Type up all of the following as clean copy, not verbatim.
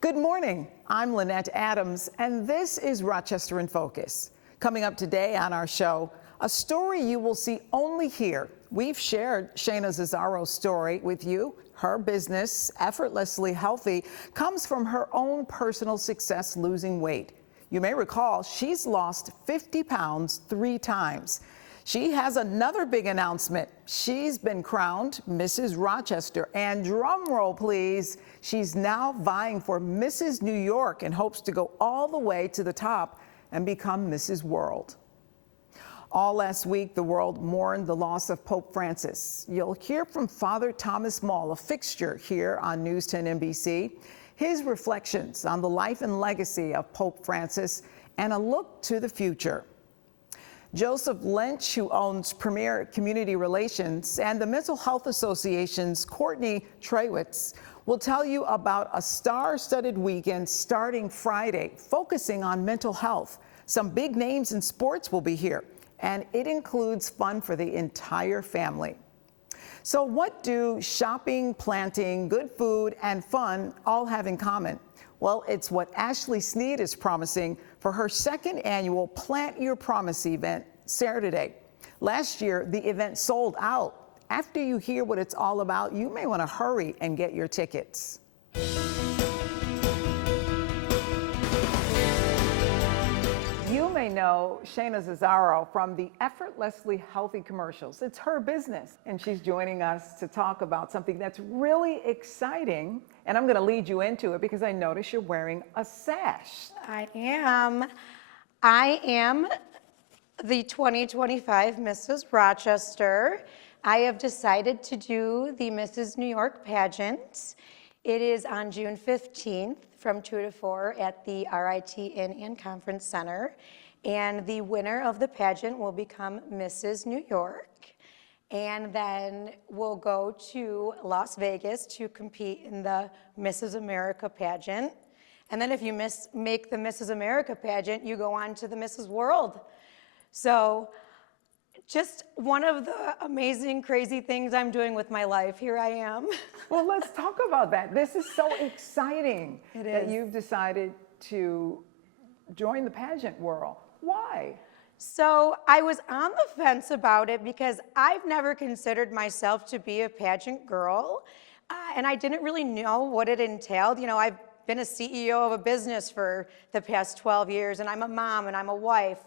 Good morning. I'm Lynette Adams, and this is Rochester In Focus. Coming up today on our show, a story you will see only here. We've shared Shayna Zazzaro's story with you. Her business, Effortlessly Healthy, comes from her own personal success losing weight. You may recall she's lost 50 pounds 3 times. She has another big announcement. She's been crowned Mrs. Rochester, and drum roll please, she's now vying for Mrs. New York and hopes to go all the way to the top and become Mrs. World. All last week, the world mourned the loss of Pope Francis. You'll hear from Father Thomas Maul, a fixture here on News 10 NBC, his reflections on the life and legacy of Pope Francis and a look to the future. Joseph Lynch, who owns Premier Community Relations, and the Mental Health Association's Courtney Trawitz will tell you about a star-studded weekend starting Friday, focusing on mental health. Some big names in sports will be here, and it includes fun for the entire family. So what do shopping, planting, good food, and fun all have in common? Well, it's what Ashley Sneed is promising for her second annual Plant Your Promise event Saturday. Last year, the event sold out. After you hear what it's all about, you may want to hurry and get your tickets. You may know Shayna Zazzaro from the Effortlessly Healthy commercials. It's her business, and she's joining us to talk about something that's really exciting. And I'm going to lead you into it because I notice you're wearing a sash. I am the 2025 Mrs. Rochester. I have decided to do the Mrs. New York pageant. It is on June 15th from 2 to 4 at the RIT Inn and Conference Center. And the winner of the pageant will become Mrs. New York. And then we'll go to Las Vegas to compete in the Mrs. America pageant. And then if you make the Mrs. America pageant, you go on to the Mrs. World. So just one of the amazing, crazy things I'm doing with my life. Here I am. Well, let's talk about that. This is so exciting that you've decided to join the pageant world. Why? So I was on the fence about it because I've never considered myself to be a pageant girl, and I didn't really know what it entailed. You know, I've been a CEO of a business for the past 12 years, and I'm a mom and I'm a wife,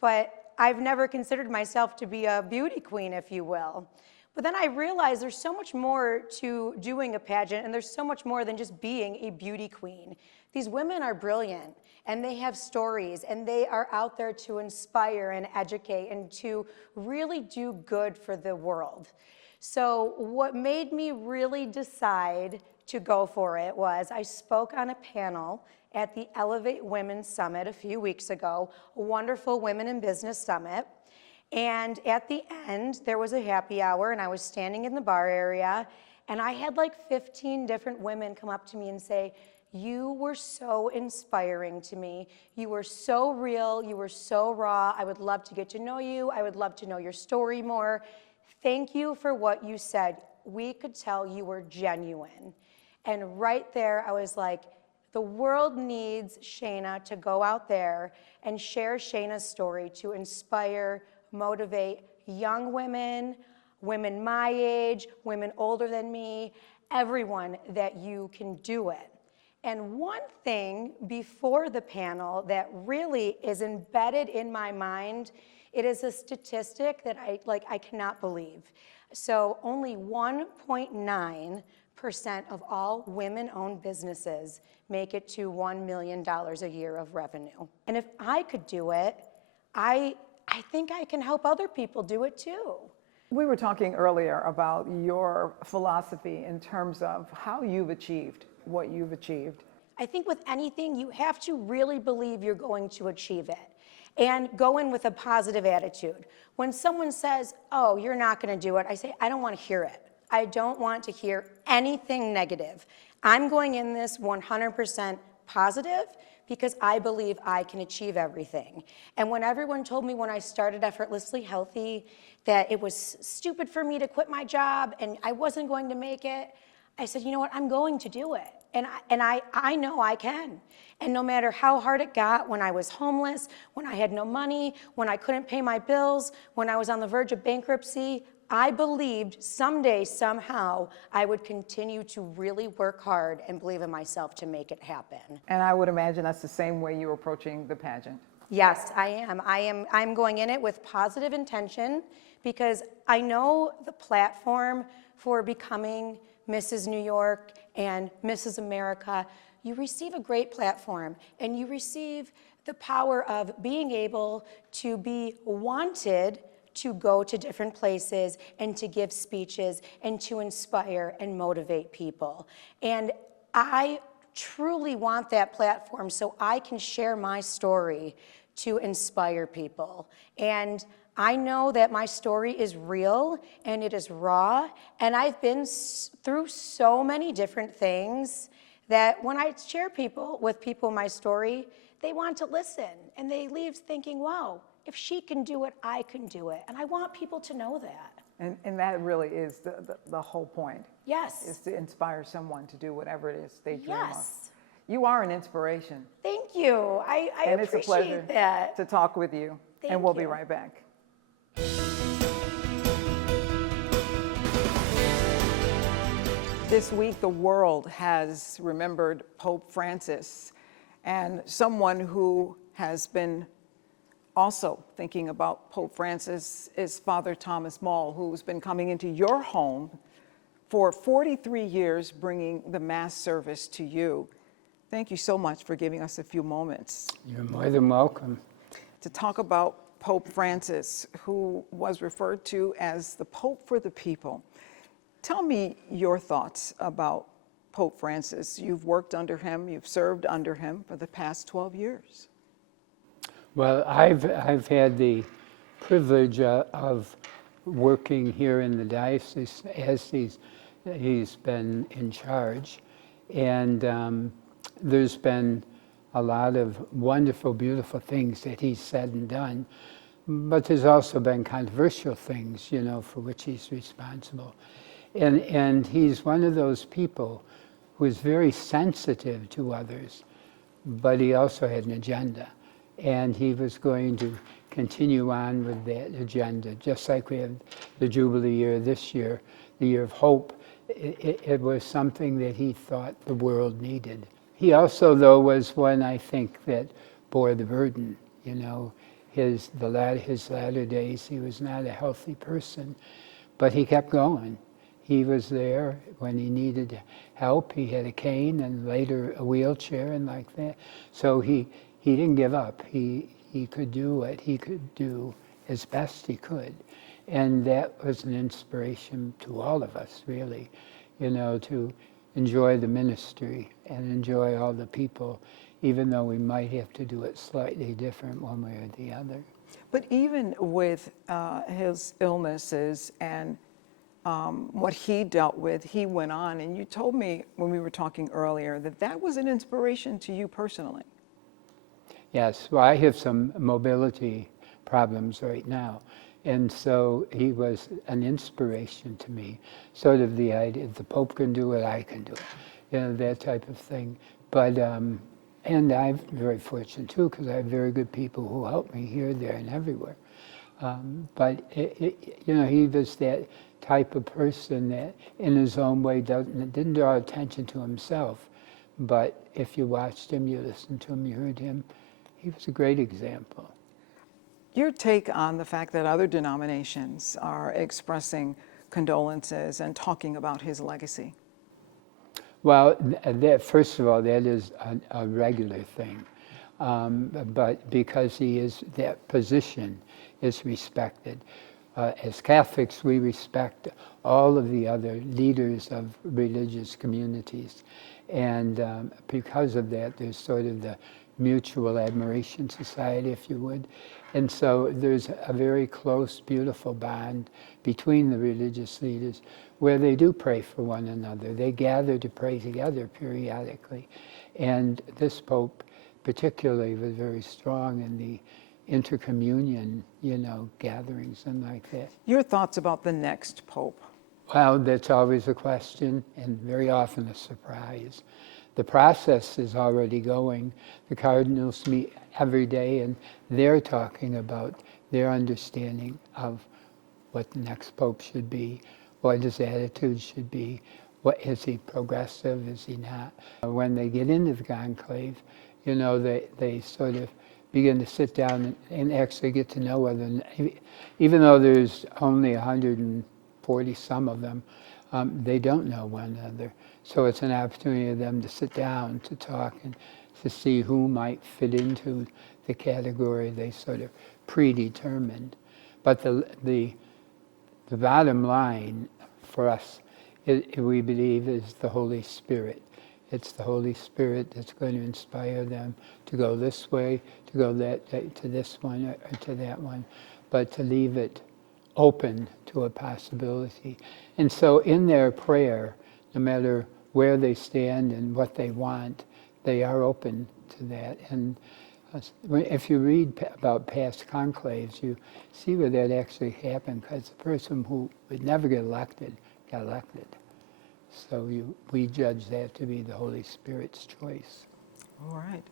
but I've never considered myself to be a beauty queen, if you will. But then I realized there's so much more to doing a pageant, and there's so much more than just being a beauty queen. These women are brilliant, and they have stories, and they are out there to inspire and educate and to really do good for the world. So what made me really decide to go for it was I spoke on a panel at the Elevate Women Summit a few weeks ago, a wonderful women in business summit. And at the end, there was a happy hour, and I was standing in the bar area, and I had like 15 different women come up to me and say, "You were so inspiring to me. You were so real. You were so raw. I would love to get to know you. I would love to know your story more. Thank you for what you said. We could tell you were genuine." And right there, I was like, the world needs Shayna to go out there and share Shayna's story to inspire, motivate young women, women my age, women older than me, everyone, that you can do it. And one thing before the panel that really is embedded in my mind, it is a statistic that I cannot believe. So only 1.9% of all women-owned businesses make it to $1 million a year of revenue. And if I could do it, I think I can help other people do it too. We were talking earlier about your philosophy in terms of how you've achieved what you've achieved. I think with anything, you have to really believe you're going to achieve it and go in with a positive attitude. When someone says, "Oh, you're not going to do it," I say, I don't want to hear it. I don't want to hear anything negative. I'm going in this 100% positive because I believe I can achieve everything. And when everyone told me when I started Effortlessly Healthy that it was stupid for me to quit my job and I wasn't going to make it, I said, you know what, I'm going to do it. I know I can. And no matter how hard it got when I was homeless, when I had no money, when I couldn't pay my bills, when I was on the verge of bankruptcy, I believed someday, somehow, I would continue to really work hard and believe in myself to make it happen. And I would imagine that's the same way you're approaching the pageant. Yes, I am. I'm going in it with positive intention because I know the platform for becoming Mrs. New York and Mrs. America. You receive a great platform and you receive the power of being able to be wanted to go to different places and to give speeches and to inspire and motivate people. And I truly want that platform so I can share my story to inspire people. And I know that my story is real and it is raw, and I've been through so many different things that when I share with people my story, they want to listen and they leave thinking, wow, if she can do it, I can do it. And I want people to know that. And that really is the whole point. Yes. Is to inspire someone to do whatever it is they dream of. Yes. You are an inspiration. Thank you. I And appreciate it's a pleasure that. to talk with you. Thank and we'll be you. right back. This week, the world has remembered Pope Francis, and someone who has been also thinking about Pope Francis is Father Thomas Maul, who's been coming into your home for 43 years, bringing the Mass service to you. Thank you so much for giving us a few moments. You're more than welcome. To talk about Pope Francis, who was referred to as the Pope for the people. Tell me your thoughts about Pope Francis. You've worked under him, you've served under him for the past 12 years. Well, I've had the privilege of working here in the diocese as he's been in charge, and there's been a lot of wonderful, beautiful things that he's said and done, but there's also been controversial things, for which he's responsible. And he's one of those people who is very sensitive to others, but he also had an agenda. And he was going to continue on with that agenda, just like we have the Jubilee year this year, the year of hope. It was something that he thought the world needed. He also, though, was one, I think, that bore the burden. His latter days, he was not a healthy person, but he kept going. He was there when he needed help. He had a cane and later a wheelchair and like that. So he didn't give up. He could do what he could do as best he could. And that was an inspiration to all of us, really, to enjoy the ministry and enjoy all the people, even though we might have to do it slightly different one way or the other. But even with his illnesses and what he dealt with, he went on. And you told me when we were talking earlier that was an inspiration to you personally. Yes, well, I have some mobility problems right now. And so he was an inspiration to me, sort of the idea, if the Pope can do it, I can do it, that type of thing. But, and I'm very fortunate too, because I have very good people who help me here, there, and everywhere. But, he was that type of person that in his own way didn't draw attention to himself. But if you watched him, you listened to him, you heard him, he was a great example. Your take on the fact that other denominations are expressing condolences and talking about his legacy? Well, first of all, that is a regular thing. But because he is, that position is respected. As Catholics, we respect all of the other leaders of religious communities. And because of that, there's sort of the mutual admiration society, if you would. And so there's a very close, beautiful bond between the religious leaders where they do pray for one another. They gather to pray together periodically. And this Pope particularly was very strong in the intercommunion, gatherings and like that. Your thoughts about the next Pope? Well, that's always a question and very often a surprise. the process is already going. The cardinals meet every day, and they're talking about their understanding of what the next pope should be, what his attitude should be, what is he progressive, is he not. When they get into the conclave, you know, they sort of begin to sit down and actually get to know whether, even though there's only 140 some of them, they don't know one another. So it's an opportunity for them to sit down, to talk, and to see who might fit into the category they sort of predetermined. But the bottom line for us, we believe, is the Holy Spirit. It's the Holy Spirit that's going to inspire them to go this way, to go to this one or to that one, but to leave it open to a possibility. And so in their prayer, no matter where they stand and what they want, they are open to that. And if you read about past conclaves, you see where that actually happened, because the person who would never get elected got elected. So we judge that to be the Holy Spirit's choice. All right.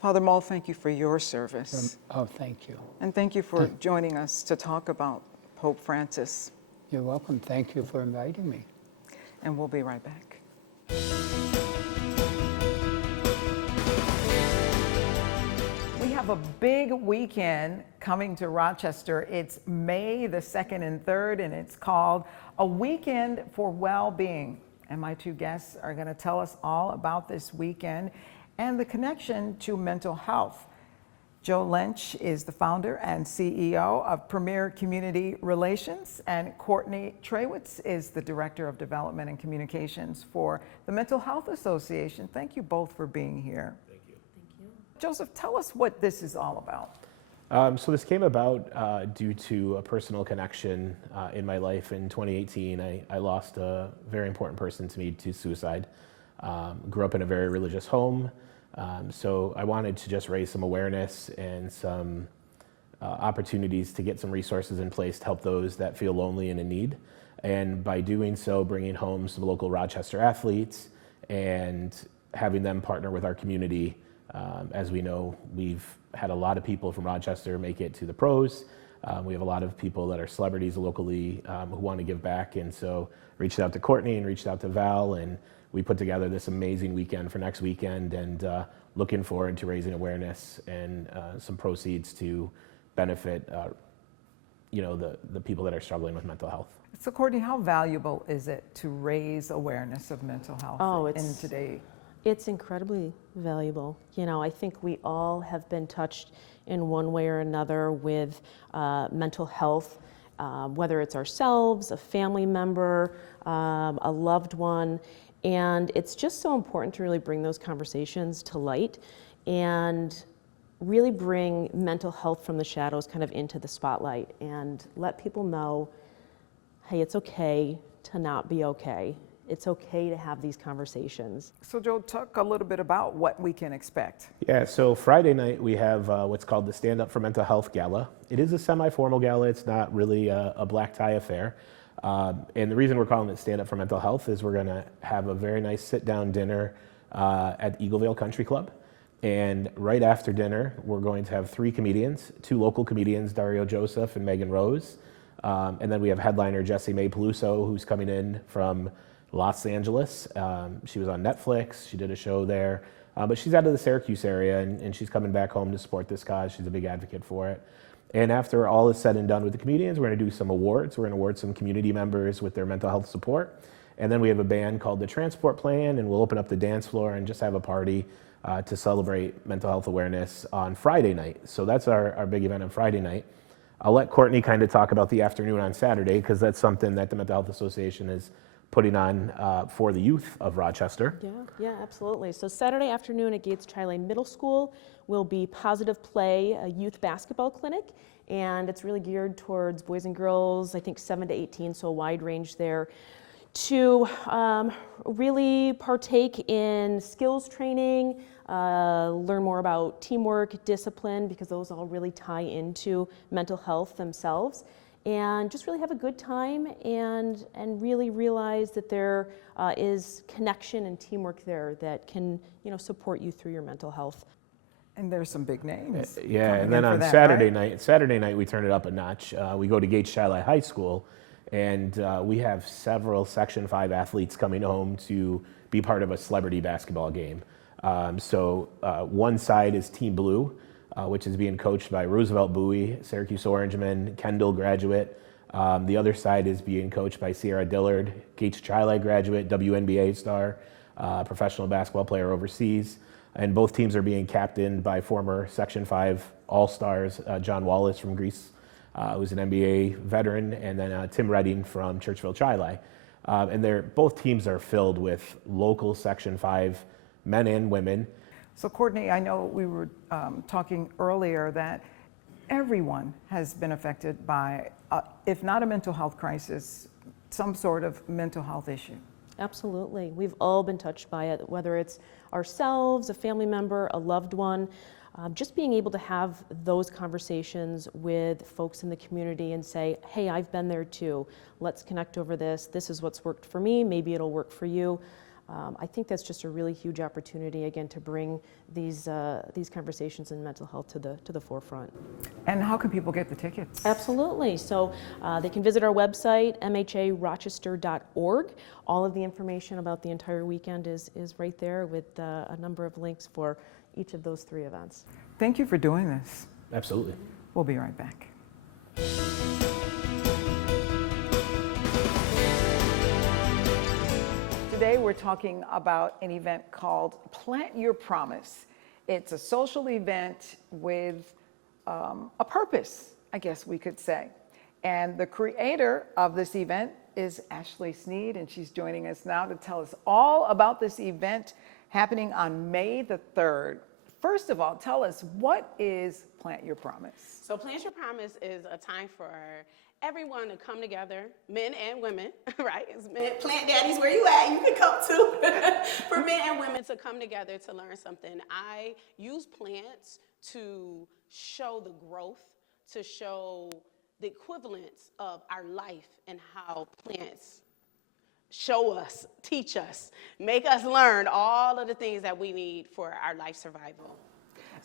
Father Maul, thank you for your service. Thank you. And thank you for joining us to talk about Pope Francis. You're welcome. Thank you for inviting me. And we'll be right back. We have a big weekend coming to Rochester. It's May the 2nd and 3rd, and it's called A Weekend for Well-Being. And my two guests are going to tell us all about this weekend and the connection to mental health. Joe Lynch is the founder and CEO of Premier Community Relations, and Courtney Trawitz is the Director of Development and Communications for the Mental Health Association. Thank you both for being here. Thank you. Thank you. Joseph, tell us what this is all about. So this came about due to a personal connection in my life. In 2018, I lost a very important person to me to suicide. Grew up in a very religious home. So I wanted to just raise some awareness and some opportunities to get some resources in place to help those that feel lonely and in need. And by doing so, bringing home some local Rochester athletes and having them partner with our community. As we know, we've had a lot of people from Rochester make it to the pros. We have a lot of people that are celebrities locally who want to give back. And so reached out to Courtney and reached out to Val, and we put together this amazing weekend for next weekend, and looking forward to raising awareness and some proceeds to benefit the people that are struggling with mental health. So Courtney, how valuable is it to raise awareness of mental health in today? It's incredibly valuable. I think we all have been touched in one way or another with mental health, whether it's ourselves, a family member, a loved one. And it's just so important to really bring those conversations to light and really bring mental health from the shadows kind of into the spotlight and let people know, hey, it's okay to not be okay. It's okay to have these conversations. So Joe, talk a little bit about what we can expect. Yeah, so Friday night we have what's called the Stand Up for Mental Health Gala. It is a semi-formal gala. It's not really a black tie affair. And the reason we're calling it Stand Up for Mental Health is we're going to have a very nice sit-down dinner at Eagleville Country Club. And right after dinner, we're going to have 3 comedians, 2 local comedians, Dario Joseph and Megan Rose. And then we have headliner Jessie Mae Peluso, who's coming in from Los Angeles. She was on Netflix. She did a show there. But she's out of the Syracuse area, and she's coming back home to support this cause. She's a big advocate for it. And after all is said and done with the comedians, we're going to do some awards. We're going to award some community members with their mental health support. And then we have a band called the Transport Plan, and we'll open up the dance floor and just have a party to celebrate mental health awareness on Friday night. So that's our big event on Friday night. I'll let Courtney kind of talk about the afternoon on Saturday, because that's something that the Mental Health Association is putting on for the youth of Rochester. Yeah, absolutely. So Saturday afternoon at Gates Tri-Lane Middle School will be Positive Play, a youth basketball clinic, and it's really geared towards boys and girls, I think 7 to 18, so a wide range there, to really partake in skills training, learn more about teamwork, discipline, because those all really tie into mental health themselves. and just really have a good time and really realize that there is connection and teamwork there that can, you know, support you through your mental health. And there's some big names. Yeah, coming and then in for on that, Saturday night, we turn it up a notch. We go to Gage Shiloh High School, and we have several Section 5 athletes coming home to be part of a celebrity basketball game. So one side is Team Blue, which is being coached by Roosevelt Bowie, Syracuse Orangeman, Kendall graduate. The other side is being coached by Sierra Dillard, Gage Shiloh graduate, WNBA star, professional basketball player overseas. And both teams are being captained by former Section 5 All-Stars, John Wallace from Greece, who's an NBA veteran, and then Tim Redding from Churchville Shiloh. And both teams are filled with local Section 5 men and women. So Courtney, I know we were talking earlier that everyone has been affected by, if not a mental health crisis, some sort of mental health issue. Absolutely. We've all been touched by it, whether it's ourselves, a family member, a loved one. Just being able to have those conversations with folks in the community and say, hey, I've been there too. Let's connect over this. This is what's worked for me. Maybe it'll work for you. I think that's just a really huge opportunity, again, to bring these conversations in mental health to the forefront. And how can people get the tickets? Absolutely. So they can visit our website, mharochester.org. All of the information about the entire weekend is right there with a number of links for each of those 3 events. Thank you for doing this. Absolutely. We'll be right back. Today we're talking about an event called Plant Your Promise. It's a social event with a purpose, I guess we could say. And the creator of this event is Ashley Sneed, and she's joining us now to tell us all about this event happening on May the 3rd. First of all, tell us, what is Plant Your Promise? So Plant Your Promise is a time for everyone to come together, men and women, right? It's men, plant daddies, where you at? You can come too. For men and women to come together to learn something. I use plants to show the growth, to show the equivalence of our life and how plants show us, teach us, make us learn all of the things that we need for our life survival.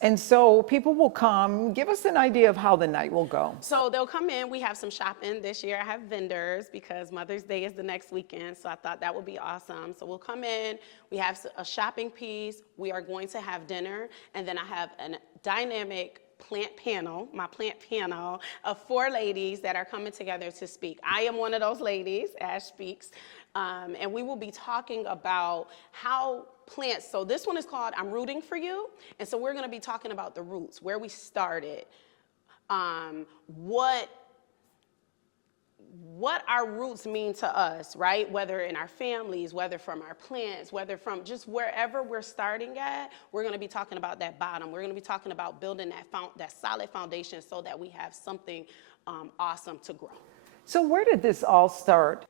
And so people will come. Give us an idea of how the night will go. So they'll come in. We have some shopping this year. I have vendors because Mother's Day is the next weekend, so I thought that would be awesome. So we'll come in. We have a shopping piece. We are going to have dinner, and then I have a dynamic plant panel, my plant panel of 4 ladies that are coming together to speak. I am one of those ladies, Ash speaks, and we will be talking about how plants, so this one is called I'm Rooting for You, and so we're going to be talking about the roots, where we started, what our roots mean to us, right? Whether in our families, whether from our plants, whether from just wherever we're starting at, we're going to be talking about that bottom. We're going to be talking about building that solid foundation so that we have something awesome to grow. So where did this all start?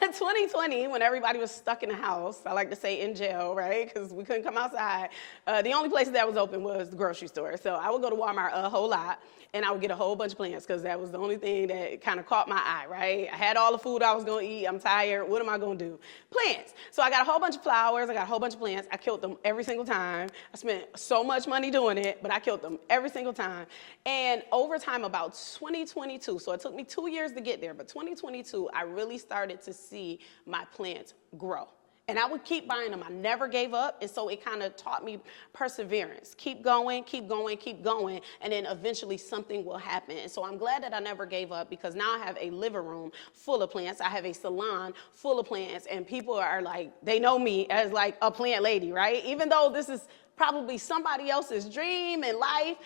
2020, when everybody was stuck in the house, I like to say in jail, right? Because we couldn't come outside. The only place that was open was the grocery store. So I would go to Walmart a whole lot, and I would get a whole bunch of plants because that was the only thing that kind of caught my eye, right? I had all the food I was going to eat. I'm tired. What am I going to do? Plants. So I got a whole bunch of flowers. I got a whole bunch of plants. I killed them every single time. I spent so much money doing it, but I killed them every single time. And over time, about 2022, so it took me 2 years to get there, but 2022, I really started to see my plants grow. And I would keep buying them. I never gave up. And so it kind of taught me perseverance. Keep going, keep going, keep going. And then eventually something will happen. And so I'm glad that I never gave up because now I have a living room full of plants. I have a salon full of plants. And people are like, they know me as like a plant lady, right? Even though this is probably somebody else's dream in life,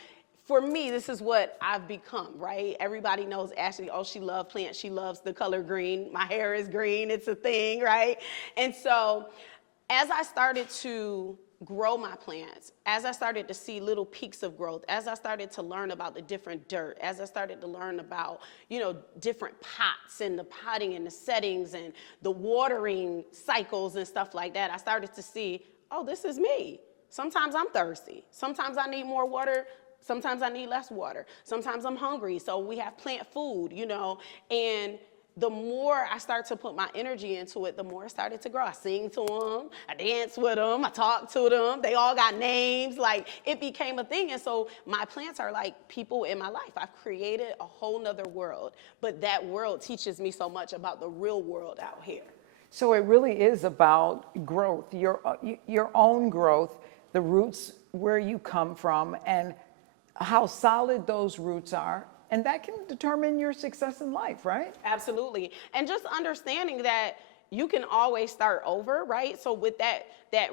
for me, this is what I've become, right? Everybody knows Ashley, oh, she loves plants. She loves the color green. My hair is green. It's a thing, right? And so as I started to grow my plants, as I started to see little peaks of growth, as I started to learn about the different dirt, as I started to learn about, different pots and the potting and the settings and the watering cycles and stuff like that, I started to see, oh, this is me. Sometimes I'm thirsty. Sometimes I need more water. Sometimes I need less water. Sometimes I'm hungry, so we have plant food, you know, and the more I start to put my energy into it, the more it started to grow. I sing to them, I dance with them, I talk to them. They all got names. Like, it became a thing. And so my plants are like people in my life. I've created a whole nother world, but that world teaches me so much about the real world out here. So it really is about growth, your own growth, the roots where you come from, and how solid those roots are. And that can determine your success in life, right? Absolutely. And just understanding that you can always start over, right? So with that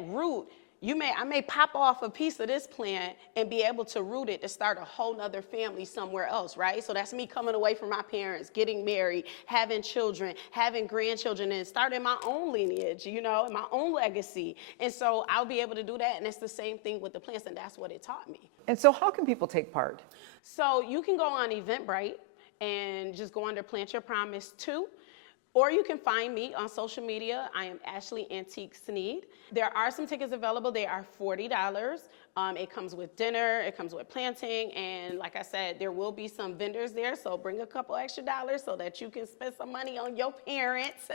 root, I may pop off a piece of this plant and be able to root it to start a whole nother family somewhere else, right? So that's me coming away from my parents, getting married, having children, having grandchildren, and starting my own lineage, you know, and my own legacy. And so I'll be able to do that. And it's the same thing with the plants, and that's what it taught me. And so how can people take part? So you can go on Eventbrite and just go under Plant Your Promise 2. Or you can find me on social media. I am Ashley Antique Sneed. There are some tickets available. They are $40. It comes with dinner, it comes with planting, and like I said, there will be some vendors there, so bring a couple extra dollars so that you can spend some money on your parents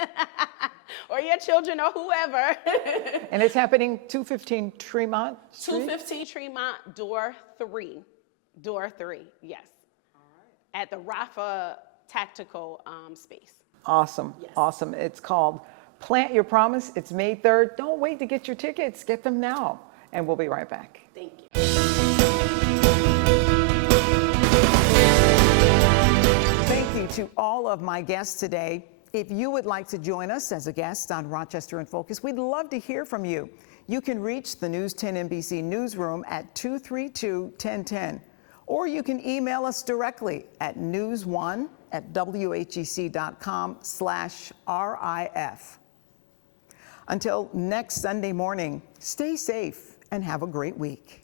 or your children or whoever. And it's happening 215 Tremont Street? 215 Tremont, door 3. Door 3, yes. All right. At the Rafa Tactical space. Awesome, Yes. Awesome. It's called Plant Your Promise. It's May 3rd. Don't wait to get your tickets. Get them now. And we'll be right back. Thank you. Thank you to all of my guests today. If you would like to join us as a guest on Rochester In Focus, we'd love to hear from you. You can reach the News 10 NBC Newsroom at 232-1010. Or you can email us directly at news1@whec.com/RIF. Until next Sunday morning, stay safe and have a great week.